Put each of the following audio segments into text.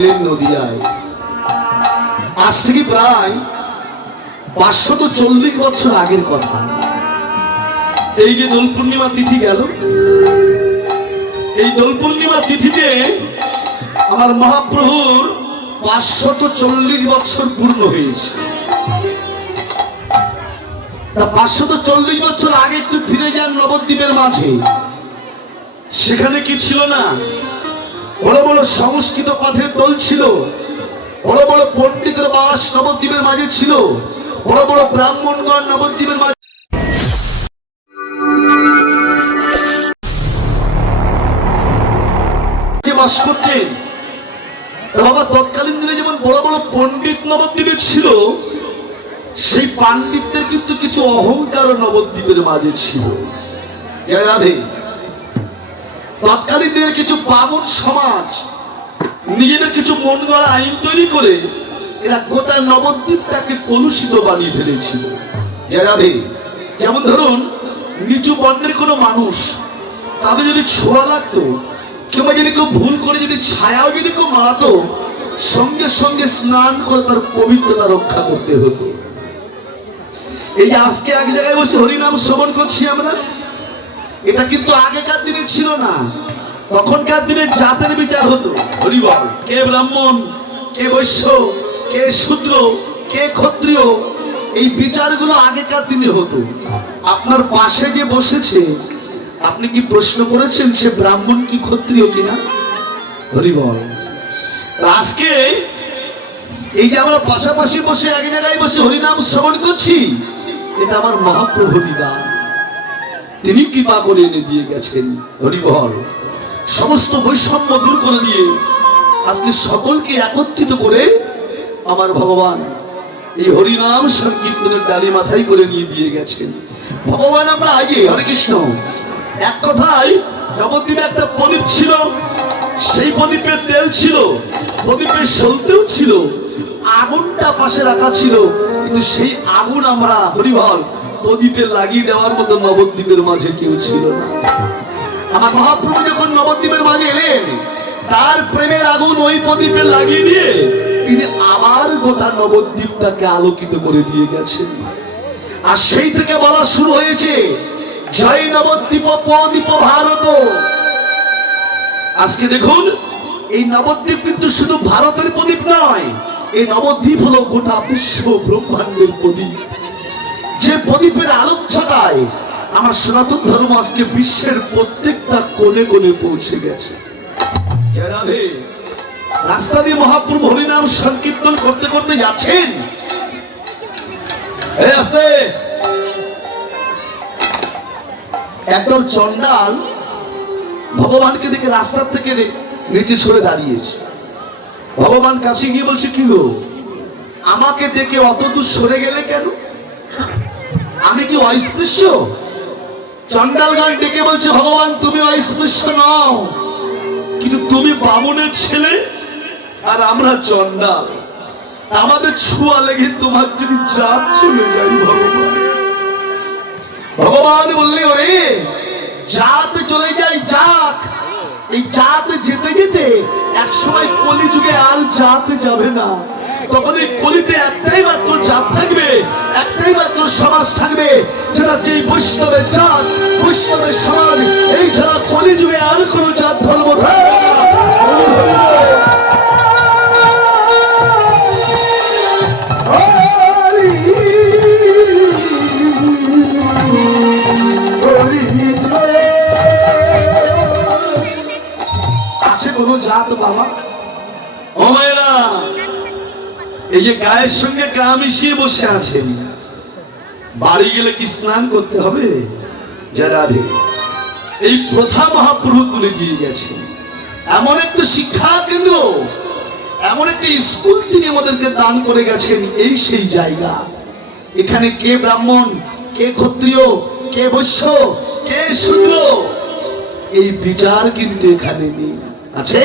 নদিয়ায় আজ থেকে প্রায় 540 বছর আগের কথা। এই যে দোল পূর্ণিমা তিথি গেল, এই দোল পূর্ণিমা তিথিতে আমার মহাপ্রভুর 540 বছর পূর্ণ হয়েছে। 540 বছর আগে একটু ফিরে যান নবদ্বীপের মাঝে। সেখানে কি ছিল না? বড় বড় সংস্কৃত পাঠের দল ছিল, বড় বড় পণ্ডিতের বাস নবদ্বীপের মাঝে ছিল, বড় বড় ব্রাহ্মণগণ নবদ্বীপের মাঝে বাস করতেন। বাবা তৎকালীন দিনে যেমন বড় বড় পণ্ডিত নবদ্বীপে ছিল, সেই পাণ্ডিত্যের কিন্তু কিছু অহংকার নবদ্বীপের মাঝে ছিল। তৎকালীন দিনের কিছু বামন সমাজ নিজেদের কিছু মন গড়া আইন তৈরি করে এরা গোটা নবদ্বীপটাকে কলুষিত বানিয়ে ফেলেছিল। যেমন ধরুন, নিচু বর্ণের কোনো মানুষ, তাদের যদি ছোঁয়া লাগতো কিংবা যদি কেউ ভুল করে যদি ছায়াও যদি কেউ মারাতো, সঙ্গে সঙ্গে স্নান করে তার পবিত্রতা রক্ষা করতে হতো। এই যে আজকে এক জায়গায় বসে হরিনাম শ্রবণ করছি আমরা, এটা কিন্তু আগেকার দিনে ছিল না। তখনকার দিনে জাতের বিচার হতো। হরিবল, কে ব্রাহ্মণ, কে বৈশ্য, কে শূদ্র, কে ক্ষত্রিয়, এই বিচারগুলো আগেকার দিনে হতো। আপনার পাশে যে বসেছে, আপনি কি প্রশ্ন করেছেন সে ব্রাহ্মণ কি ক্ষত্রিয় কিনা? হরিবল। আজকে এই যে আমরা পাশাপাশি বসে এক জায়গায় বসে হরিনাম শ্রবণ করছি, এটা আমার মহাপ্রভু বিধান, তিনি কৃপা করে এনে দিয়ে গেছেন। হরিবল। সমস্ত বৈষম্য দূর করে দিয়ে আজকে সকলকে একত্রিত করে আমার ভগবান এই হরিনাম সংকীর্তনের ডালি মাথায় করে নিয়ে দিয়ে গেছেন। ভগবান আমরা আগে হরে কৃষ্ণ। এক কথায় নবদ্বীপে একটা প্রদীপ ছিল, সেই প্রদীপের তেল ছিল, প্রদীপের সলতেও ছিল, আগুনটা পাশে রাখা ছিল, কিন্তু সেই আগুন আমরা হরিবল প্রদীপে লাগিয়ে দেওয়ার মতো নবদ্বীপের মাঝে কেউ ছিল না। আমার মহাপ্রভু যখন নবদ্বীপের মাঝে এলেন, তার প্রেমের আগুন ওই প্রদীপে লাগিয়ে দিয়ে তিনি আবার গোটা নবদ্বীপটাকে আলোকিত করে দিয়ে গেছেন। আর সেই থেকে বলা শুরু হয়েছে, জয় নবদ্বীপ প্রদীপ ভারত। আজকে দেখুন, এই নবদ্বীপ কিন্তু শুধু ভারতের প্রদীপ নয়, এই নবদ্বীপ হলো গোটা বিশ্ব ব্রহ্মাণ্ডের প্রদীপ। যে প্রদীপের আলোক ছটায় আমার সনাতন ধর্ম আজকে বিশ্বের প্রত্যেকটা কোণে কোণে পৌঁছে গেছে। রাস্তা দিয়ে মহাপ্রভু হরিনাম সংকীর্তন করতে করতে যাচ্ছেন, একদল চন্ডাল ভগবানকে দেখে রাস্তার থেকে নিচে সরে দাঁড়িয়েছে। ভগবান কাছে গিয়ে বলছে, কি গো, আমাকে দেখে অত দূর সরে গেলে কেন? আমি কি অস্পৃশ্য? চন্ডালগণ ডেকে বলছে, ভগবান তুমি অস্পৃশ্য নও, কিন্তু তুমি বামুনের ছেলে আর আমরা চন্ডাল, আমাদের ছোঁয়া লেগে তোমার যদি জাত চলে যাই ভগবান। ভগবান বললে, ওরে জাত চলে যাই যাক, এই জাত যেতে যেতে এক সময় কলিযুগে আর জাত যাবে না। তখন এই কলিতে একটাই মাত্র জাত থাকবে, একটাই মাত্র সমাজ থাকবে, যেটা যে বৈষ্ণবের জাত, বৈষ্ণবের সমাজ। এই ছাড়া কলিযুগে আর কোন জাত ধর্ম থাকবে না। আছে কোন জাত বাবা? ও মায়েরা, এই যে গায়ের সঙ্গে গা মিশিয়ে বসে আছেন, বাড়ি গেলে কি স্নান করতে হবে? রাধে, এই প্রথা মহাপ্রভু তুলে দিয়ে গেছেন। এমন একটা শিক্ষা কেন্দ্র, এমন একটা স্কুল তিনি আমাদেরকে দান করে গেছেন। এই সেই জায়গা, এখানে কে ব্রাহ্মণ, কে ক্ষত্রিয়, কে বৈশ্য, কে শূদ্র, এই বিচার কিন্তু এখানে নেই। আছে,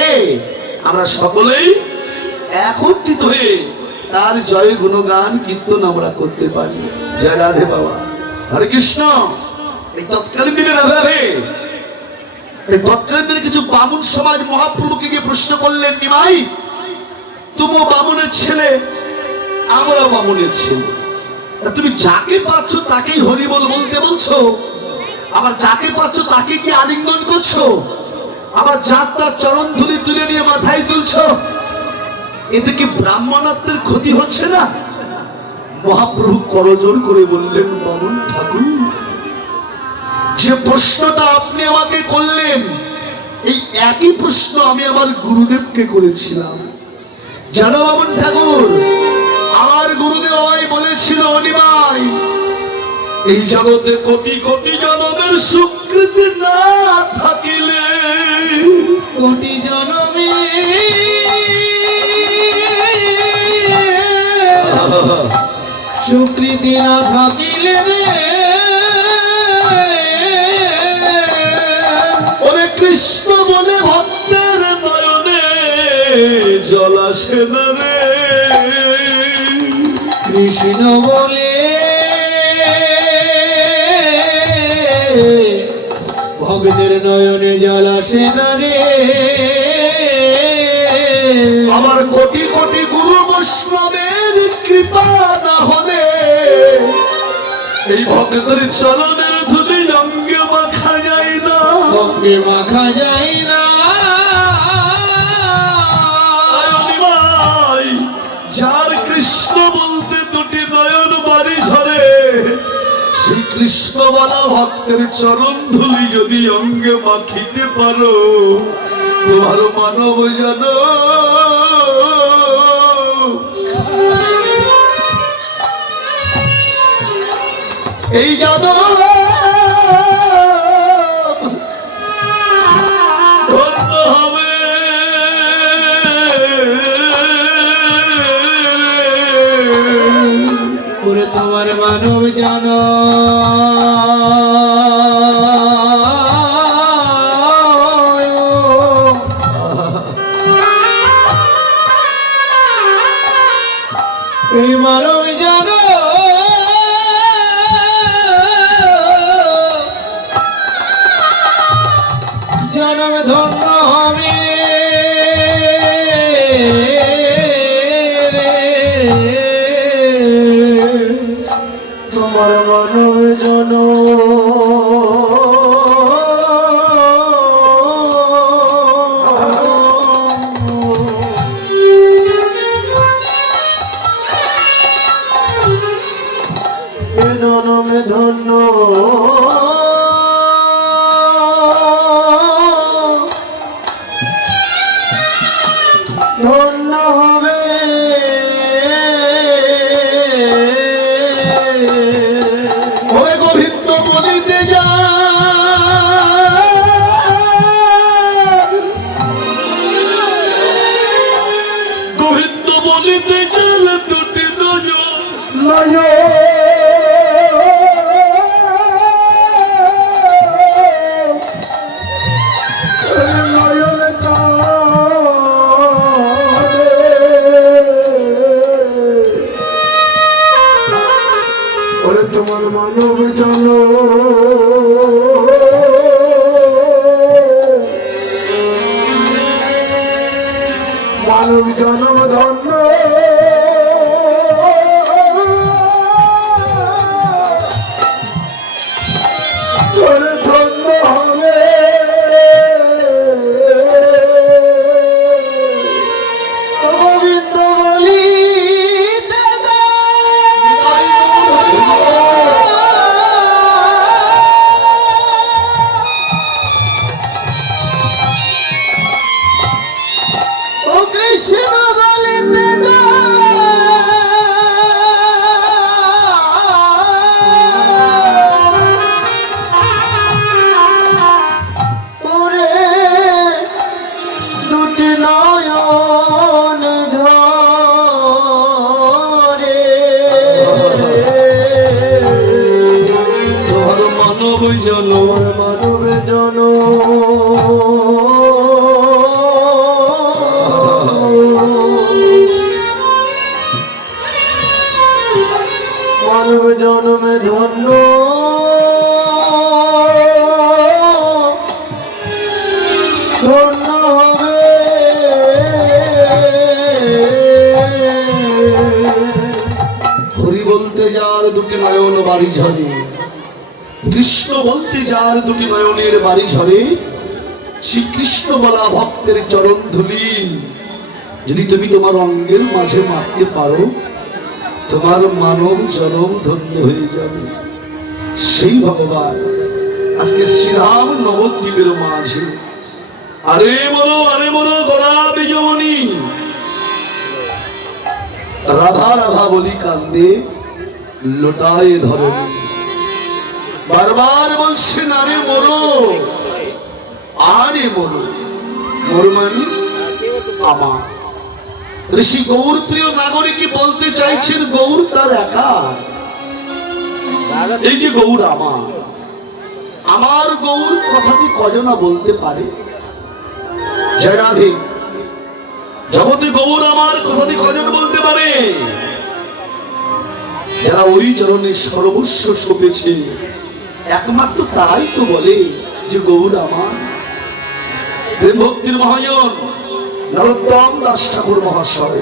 আমরা সকলেই একত্রিত হয়ে তার জয় গুণগান কীর্তন আমরা করতে পারি। জয় রাধে বাবা, হরে কৃষ্ণ। এই তৎকালীন দিনে রাধে, এই তৎকালীন দিনে কিছু বামুন সমাজ মহাপ্রভুকে গিয়ে প্রশ্ন করলেন, নিমাই তুমিও বামুনের ছেলে, আমরাও বামুনের ছেলে। তুমি যাকে পাচ্ছ তাকেই হরিবল বলতে বলছো, আবার যাকে পাচ্ছ তাকে কি আলিঙ্গন করছো, আবার যার তার চরণ ধুলি তুলে নিয়ে মাথায় তুলছো। এতে কি ব্রাহ্মণত্বের ক্ষতি হচ্ছে না? মহাপ্রভু করজোড় করে বললেন, বামুন ঠাকুর, যে প্রশ্নটা আপনি আমাকে করলেন, এই একই প্রশ্ন আমি আমার গুরুদেবকে করেছিলাম। জানো বামুন ঠাকুর, আমার গুরুদেব আমায় বলেছিল, অনিমাই, এই জগতে কোটি কোটি জনমের স্বীকৃতি না থাকিলে, কোটি জনমে স্বীকৃতি না থাকিলে ওরে কৃষ্ণ বলে ভক্তের নয়নে জল আসে না রে, কৃষ্ণ বলে ভক্তের নয়নে জল আসে না রে। আমার কোটি কোটি গুরু বৈষ্ণবের কৃপা না হলে এই ভক্তের চরণের ধুলি অঙ্গে মাখা যায় না, অঙ্গে মাখা যায় না। যার কৃষ্ণ বলতে দুটি নয়ন বাড়ি ঝরে, সেই কৃষ্ণ বলা ভক্তের চরণ ধুলি যদি অঙ্গে মাখিতে পারো, তোমার মানব যেন এই জানো ধন্য হবে। ওরে তোমার মানব জান এই মানব জান জনম ধন্য হবে তোমার মানব জন জনমে ধন্য ধন্য হবে। ওরে গোবিন্দ বলিতে যা, গোবিন্দ বলিতে চল দুটি নয় তোমার মানব জন মানব জনম ধন্য ধন্য হবে। গোবিন্দ বলি কৃষ্ণ বলিতে ওরে দুটি নয়ন ঝরে তোমার মানব জন, মানব জন মানব জন্মে ধন্য ধন্য হবে। বলতে যার দুটি নয়ন বাড়ি ঝরে, কৃষ্ণ বলতে যার দুটি নয়নের বাড়ি ঝরে, শ্রীকৃষ্ণ বলা ভক্তের চরণ ধুলি যদি তুমি তোমার অঙ্গের মাঝে মারতে পারো, তোমার মানব জনম ধন্য হয়ে যাবে। সেই ভগবান আজকে শ্রীরাম নবদ্বীপের মাঝে আরে বলো গোরা বিজমণি রাধা রাধা বলি কান্দে লোটায় ধরনি, বারবার বলছেন আরে মরো আরে মরো। মোর মানে আমার ঋষি গৌর প্রিয় নাগরিক বলতে চাইছেন গৌর তার একা, এই যে গৌর আমার গৌর কথাটি কজনা বলতে পারে? জয় রাধে। জগতে গৌর আমার কথাটি কজন বলতে পারে? যারা ওই চরণে সর্বস্ব সঁপেছে একমাত্র তারাই তো বলে যে গৌর আমার। প্রেম ভক্তির মহাজন নরোত্তম দাস ঠাকুর মহাশয়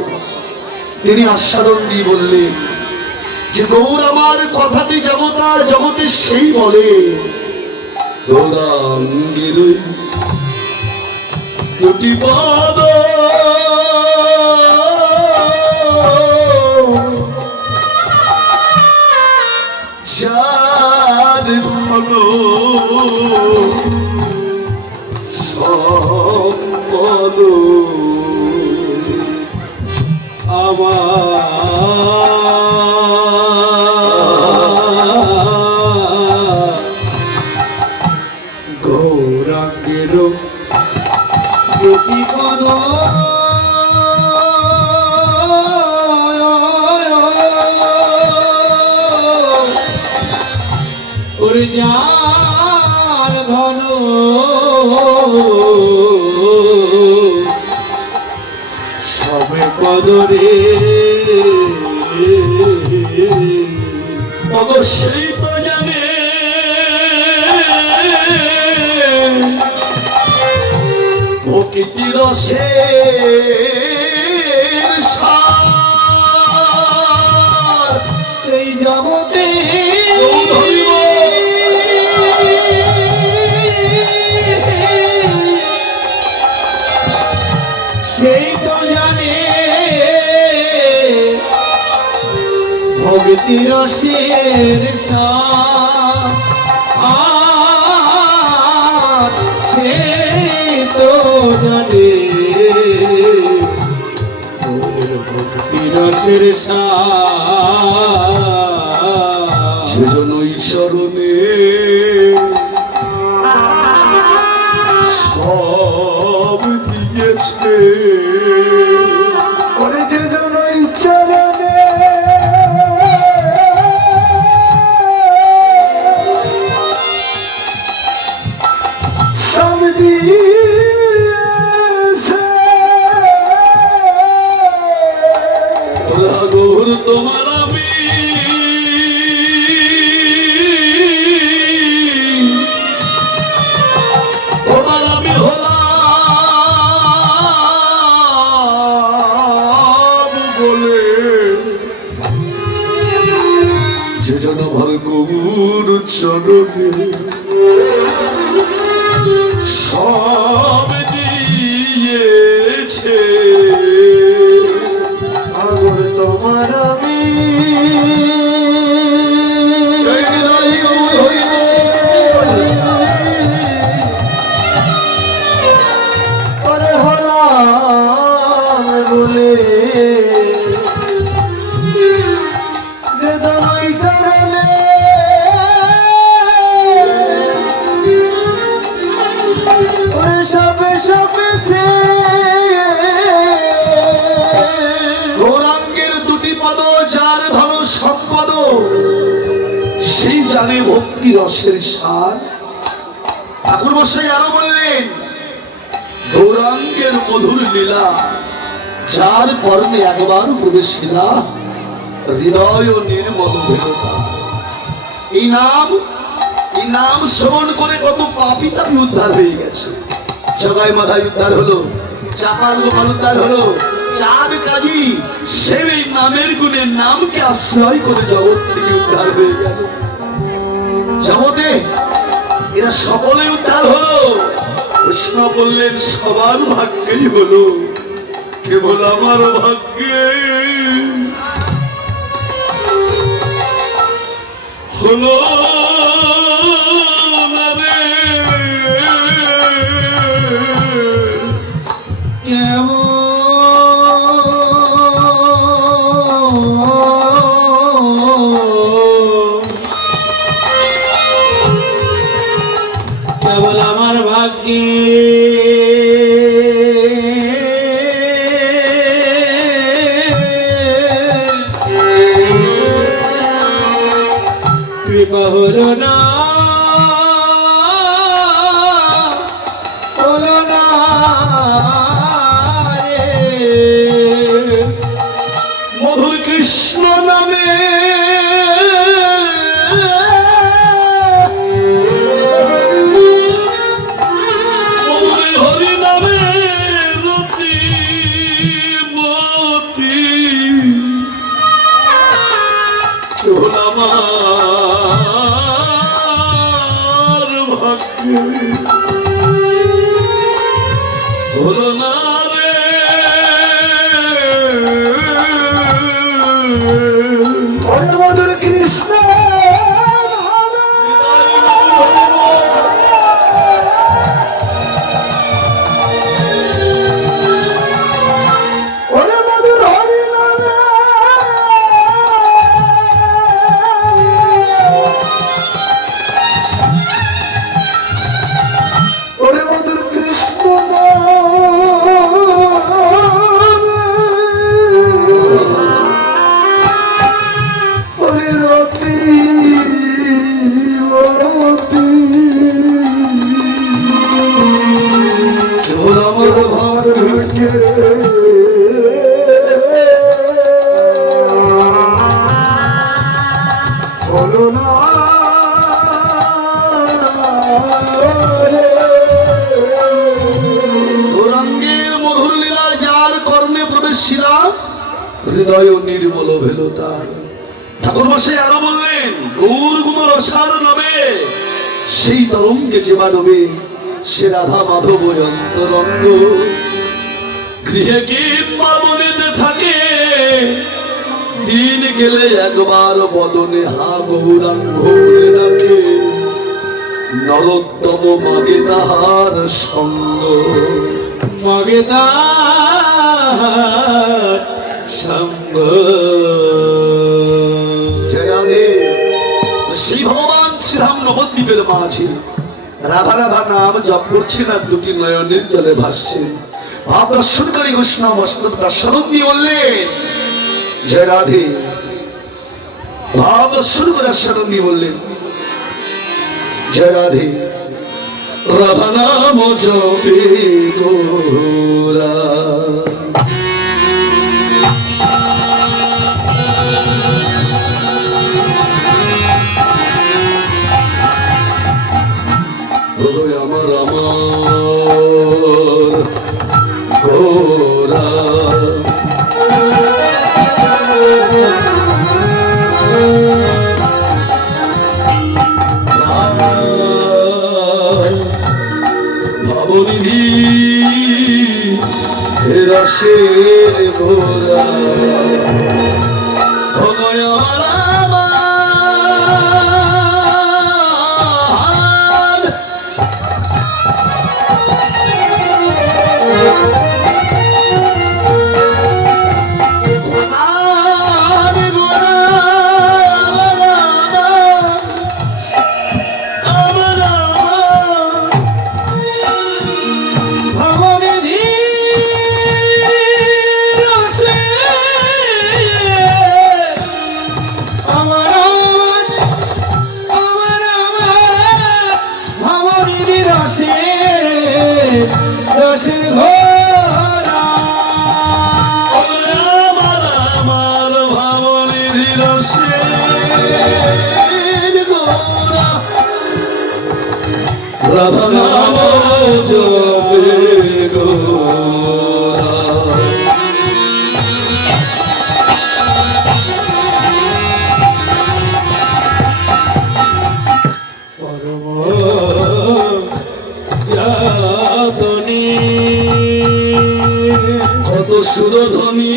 তিনি আস্বাদন দিয়ে বললেন যে গৌর আমার কথাটি জগতার জগতে সেই বলে গৌরাঙ্গের দুটি পদ যার ধন সম্পদ আমার গৌরাঙ্গের দুটি পদ ওরে যার ধন সবে পদরে অবশ্যই তো জানে প্রকৃতি রসে এই জগতে সেই তো জানে ভক্তি রসের সেই তো জানে ভক্তি রসের সেজন্যই চরণে সব দিয়েছে করে যে জনই চরণে সব দিয়েছে গৌর তোমার আমি তোমার আমি হলাম বলে সেজন্য ভাল গৌর চরণে সব দিয়েছে আগর তোমার আমি করে হলাম বলে যে জনই চরণে ওরে সবে সবেছে গৌরাঙ্গের দুটি পদ যার ধন সম্পদ সেই জানে ভক্তি রসের সার। ঠাকুর মশাই আরো বললেন গৌরাঙ্গের মধুর লীলা যার কর্মে একবার প্রবেশিলা হৃদয় নির্মল ভেদতা। এই নাম শ্রবণ করে কত পাপী তাপী উদ্ধার হয়ে গেছে। জগাই মাথায় উদ্ধার হলো, চাপাল গোপাল উদ্ধার হলো, চাঁদ কাজী সে এই নামের গুণে নামকে আশ্রয় করে জগৎ থেকে উদ্ধার হয়ে গেল। জগতে এরা সকলে উদ্ধার হলো। কৃষ্ণ বললেন সবার ভাগ্যেই হলো, কেবল আমার ভাগ্যে হলো না রে। কেবল আমার ভাগ্যে কৃপা হলো না, হলো না রে। মধুর কৃষ্ণ নামে মধুর হরি নামে রতি মতি কেবল আমার ভাগ্যে হলো না রে। মধুর কৃষ্ণ মধুর হরি নামে মধুর কৃষ্ণ কেবল আমার ভাগ্যে হলো না গৌরাঙ্গের মধুর লীলা যার কর্মে প্রবেশিলা হৃদয় নির্মল ভেল তার। ঠাকুর মশাই আরো বললেন গৌর গুণ রসার নবে সেই তরঙ্গে যেবা ডোবে সে রাধা মাধব অন্তরঙ্গ। গৃহে কিংবা বলিতে থাকে দিন গেলে একবার বদনে হা গৌরাঙ্গ ডাকে নরোত্তম মাগে তাহার সঙ্গ। মাগে তাহার সঙ্গ। সেই ভগবান শ্রীরাম নবদ্বীপের মাঝে রাধা রাধা নাম জপ করছেন আর দুটি নয়নের জলে ভাসছেন। ভাব দর্শনকারী বৈষ্ণব তার স্মরণ দিয়ে বললেন জয় রাধে। ভাব দর্শন করে স্মরণ দিয়ে বললেন জয় রাধে। রাধা নাম জপে গোরা আমার আমার গোরা ভাবনিধি রসের গোরা রসের ঘোরা আমার ভাবনিধি রসের গোরা রাধা নাম জপে গোরা। সুরধ্বনি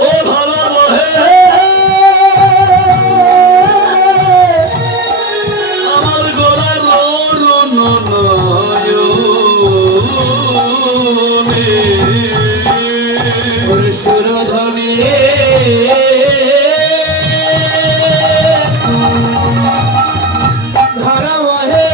ও ধারা বহে আমার গলার নয়নে সুরধ্বনি ধারা বহে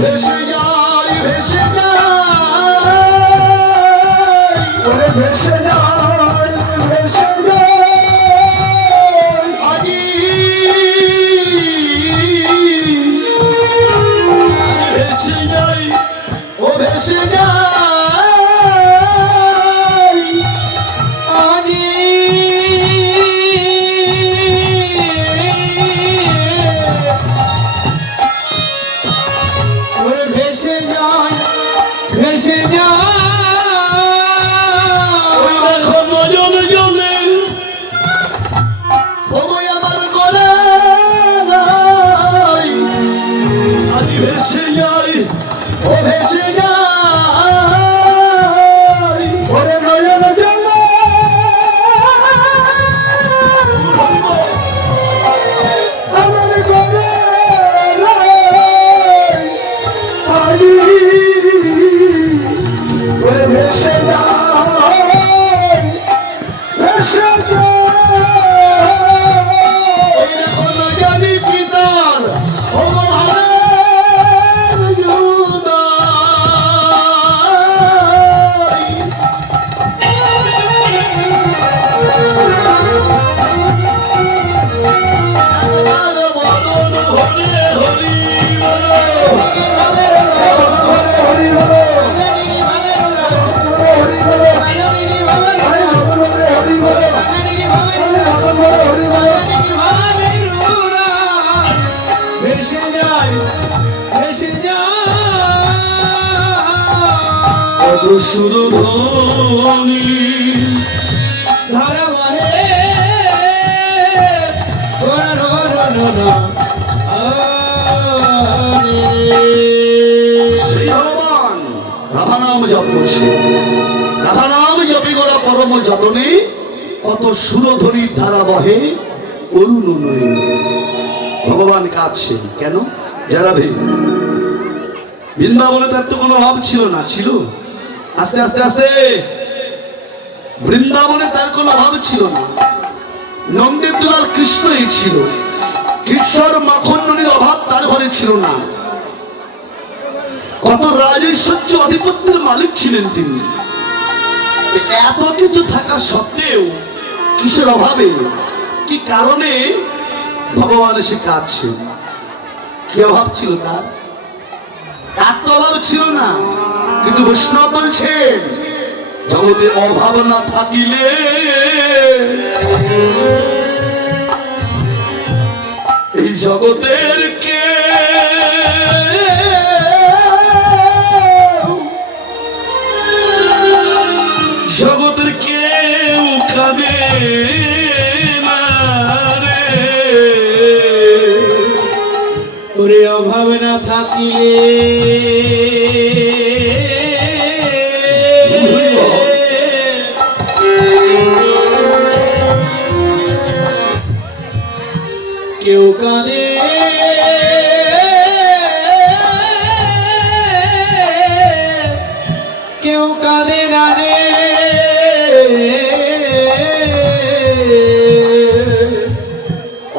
ভেসে যাই ভেসে যাই ওরে ভেসে যাই ভেসে যাই আজি ভেসে যাই ও ভেসে যাই আজি ওরে ভেসে যায় ভেসে ওই যায় দেখো নজর জলে ওই আমার গলায় আজি ভেসে যাই ও ভেসে যাই ওরে নয়ন জলে আমার গলায় আজি ওরে ভেসে যাই ভেসে যাই ওই দেখো না জানি পিতার ও মহারাজ জুদাই আর বদন ভরে হরি হরি ভেসে যায় ভেসে কত সুরধ্বনি ধারা বহে সেই ভগবান রাধা নাম জপ করছে রাধা নাম জপি করা পরম যতনে কত সুরধ্বনির ধারা বহে অরুণ নয় ভগবান কাঁদছেন কেন যারা বৃন্দাবনে তার তো কোনো অভাব ছিল না ছিল আস্তে আস্তে আস্তে বৃন্দাবনে তার কোনো অভাব ছিল না নন্দের দুলাল কৃষ্ণই ছিল ঈশ্বর মাখন নদীর অভাব তার ঘরে ছিল না কত রাজৈশ্বর্য আধিপত্যের মালিক ছিলেন তিনি এত কিছু থাকা সত্ত্বেও কিসের অভাবে কি কারণে ভগবান এসে কাঁদছেন কি অভাব ছিল তার তার তো অভাব ছিল না কিন্তু বৈষ্ণব বলছেন জগতে অভাব না থাকিলে এই জগতের কে জগতের কেউ খাবে না রে ওরে অভাব না থাকিলে কেউ কাঁদে কেউ কাঁদে না রে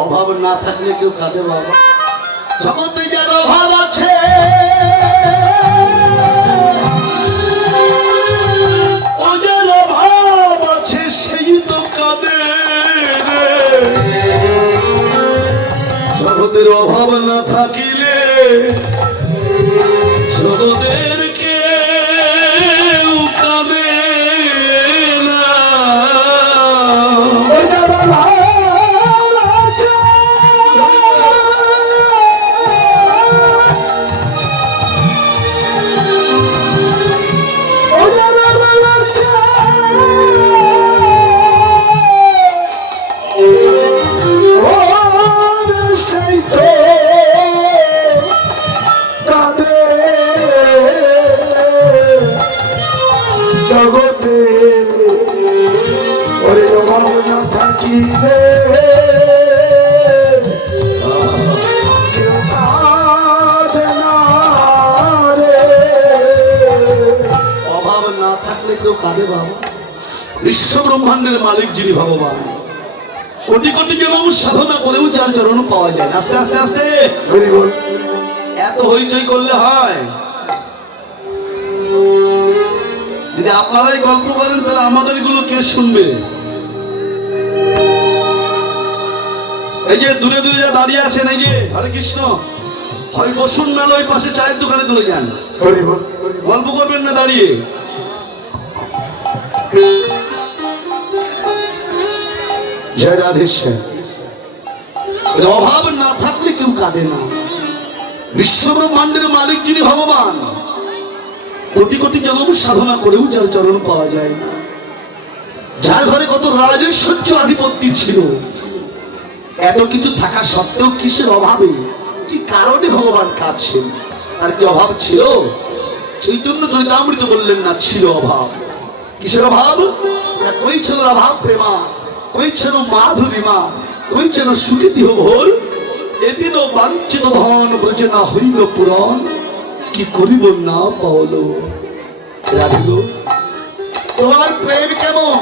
অভাব না থাকলে কেউ কাঁদে বাবা জগতে যার অভাব আছে ও যার অভাব আছে সেই তো কাঁদে রে। জগতের অভাব না থাকিলে জগতের কেউ কাঁদে না থাকিবে কেউ কাঁদে না রে। অভাব না থাকলে কেউ কাঁদে বাবা? বিশ্ব ব্রহ্মাণ্ডের মালিক যিনি ভগবান, কোটি কোটি জনম সাধনা করেও যার চরণ পাওয়া যায় না। আস্তে আস্তে আস্তে এত হইচই করলে হয়? যদি আপনারাই গল্প করেন তাহলে আমাদের গুলো কে শুনবে? এই যে দূরে দূরে যা দাঁড়িয়ে আছেন, এই যে হরে কৃষ্ণ, হয় বসুন না, ওই পাশে চায়ের দোকানে চলে যান, গল্প করবেন না দাঁড়িয়ে। জয় রাধে শ্যাম। অভাব না থাকলে কেউ কাঁদে না। বিশ্ব ব্রহ্মাণ্ডের মালিক যিনি ভগবান, কোটি কোটি জনম সাধনা করেও যার চরণ পাওয়া যায় না, যার ঘরে কত রাজৈশ্বর্য আধিপত্য ছিল, এত কিছু থাকা সত্ত্বেও কিসের অভাবে, কি কারণে ভগবান কাঁদছেন? আর কি অভাব ছিল? চৈতন্য চরিতামৃত বললেন না ছিল অভাব। কিসের অভাব? না কই ছিল অভাব প্রেমা, কই ছিল মাধুরীমা, কই ছিল সুখীতি ভোর, এদিনও বাঞ্ছিত ধন ব্রজে না হইল পুরন, কি করিব না পাওল। রাধিল তোমার প্রেম কেমন,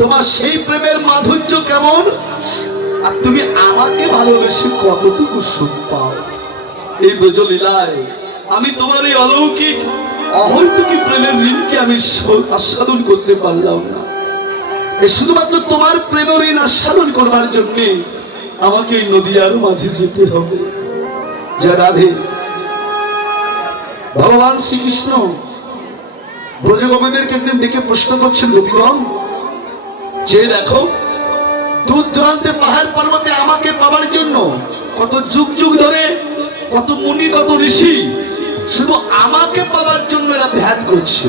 তোমার সেই প্রেমের মাধুর্য কেমন, আর তুমি আমাকে ভালোবেসে কতটুকু সুখ পাও। এই ব্রজলীলায় আমি তোমার এই অলৌকিক অহৈতুকী প্রেমের ঋণকে আমি আস্বাদন করতে পারলাম না। এই শুধুমাত্র তোমার প্রেমের ঋণ আস্বাদন করবার জন্য আমাকে এই নদীয়ার মাঝে যেতে হবে। যা রাধে, ভগবান শ্রীকৃষ্ণ ব্রজ গোপীদেরকে একদিন ডেকে প্রশ্ন করছেন, গোপীগণ যে দেখো দূর দূরান্তে পাহাড় পর্বতে আমাকে পাবার জন্য কত যুগ যুগ ধরে কত মুনি কত ঋষি শুধু আমাকে পাবার জন্য এরা ধ্যান করছে।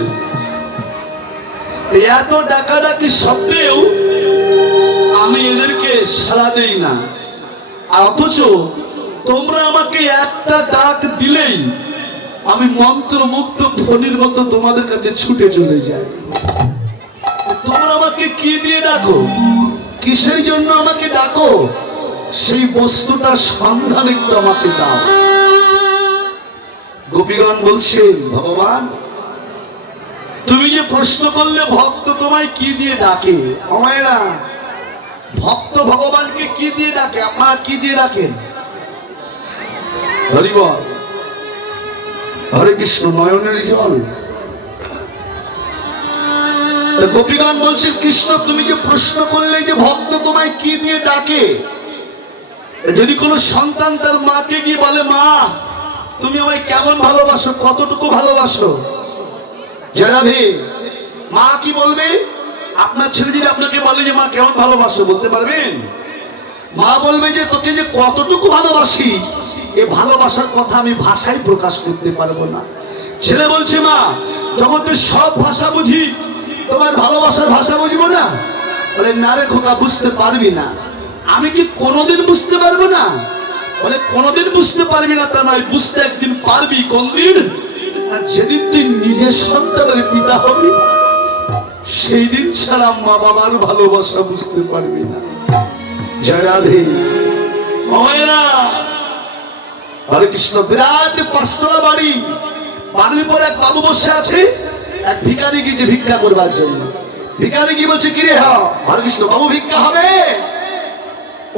এত ডাকাডাকি সত্ত্বেও আমি এদেরকে সাড়া দেই না, অথচ তোমরা আমাকে একটা ডাক দিলেই আমি মন্ত্রমুগ্ধ ফণির মতো তোমাদের কাছে ছুটে চলে যাই। তোমরা আমাকে কি দিয়ে ডাকো, কিসের জন্য আমাকে ডাকো, সেই বস্তুটা সন্ধান একটু আমাকে দাও। গোপীগণ বলছেন, ভগবান তুমি যে প্রশ্ন করলে ভক্ত তোমায় কি দিয়ে ডাকে, আমায় না, ভক্ত ভগবানকে কি দিয়ে ডাকে, আপনারা কি দিয়ে ডাকেন? হরি বল, হরে কৃষ্ণ, নয়নের জল। গোপীগণ বলছেন, কৃষ্ণ তুমি যে প্রশ্ন করলে যে ভক্ত তোমায় কি দিয়ে ডাকে, যদি কোনো সন্তান তার মাকে গিয়ে বলে, মা তুমি আমায় কেমন ভালোবাসো, কতটুকু ভালোবাসো, জরাধে মা কি বলবে? আপনার ছেলে যদি আপনাকে বলে যে মা কেমন ভালোবাসো, বলতে পারবেন? মা বলবে যে তোকে যে কতটুকু ভালোবাসি, এ ভালোবাসার কথা আমি ভাষায় প্রকাশ করতে পারবো না। ছেলে বলছে, মা জগতের সব ভাষা বুঝি, তোমার ভালোবাসার ভাষা বুঝবো না? বলে, না রে খোকা, বুঝতে পারবি না। আমি কি কোনোদিন বুঝতে পারবো না? বলে, কোনোদিন বুঝতে পারবি না তা নয়, বুঝতে একদিন পারবি। কোন দিন? যেদিন তুই নিজের সন্তানের পিতা হবি, সেই দিন ছাড়া মা বাবার ভালোবাসা বুঝতে পারবি না। জয় রাধে। হরে কৃষ্ণ। বিরাট পাঁচতলা বাড়ি, বাড়ির পর এক বাবু বসে আছে, এক ভিখারি গিয়েছে ভিক্ষা করবার জন্য। ভিখারি কি বলছে, কিরে হরে কৃষ্ণ, বাবু ভিক্ষা হবে?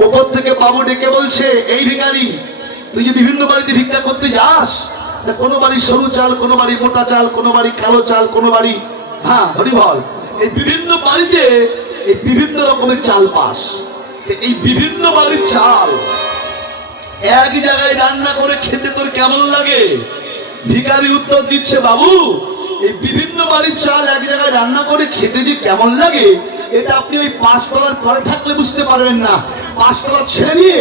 ওপর থেকে বাবু ডেকে বলছে, এই ভিখারি তুই যে বিভিন্ন বাড়িতে ভিক্ষা করতে যাস, কোনো বাড়ি সরু চাল, কোনো বাড়ি মোটা চাল, কোনো বাড়ি কালো চাল, কোনো বাড়ি, হ্যাঁ হরি বল, এই বিভিন্ন বাড়িতে এই বিভিন্ন রকমের চাল পাস। এই বিভিন্ন বাড়ির চাল এক জায়গায় রান্না করে খেতে তোর কেমন লাগে? ভিখারি উত্তর দিচ্ছে, বাবু এই বিভিন্ন বাড়ির চাল এক জায়গায় রান্না করে খেতে যে কেমন লাগে, এটা আপনি ওই পাঁচতলার পরে থাকলে বুঝতে পারবেন না। পাঁচতলা ছেড়ে দিয়ে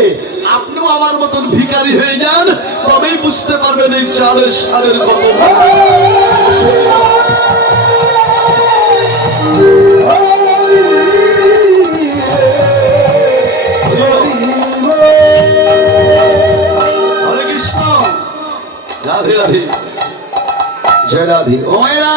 আপনিও আমার মতন ভিখারি হয়ে যান, তবেই বুঝতে পারবেন এই চালের স্বাদের কত। হরে কৃষ্ণ। রাধে রাধে। জয় রাধে। ও মায়েরা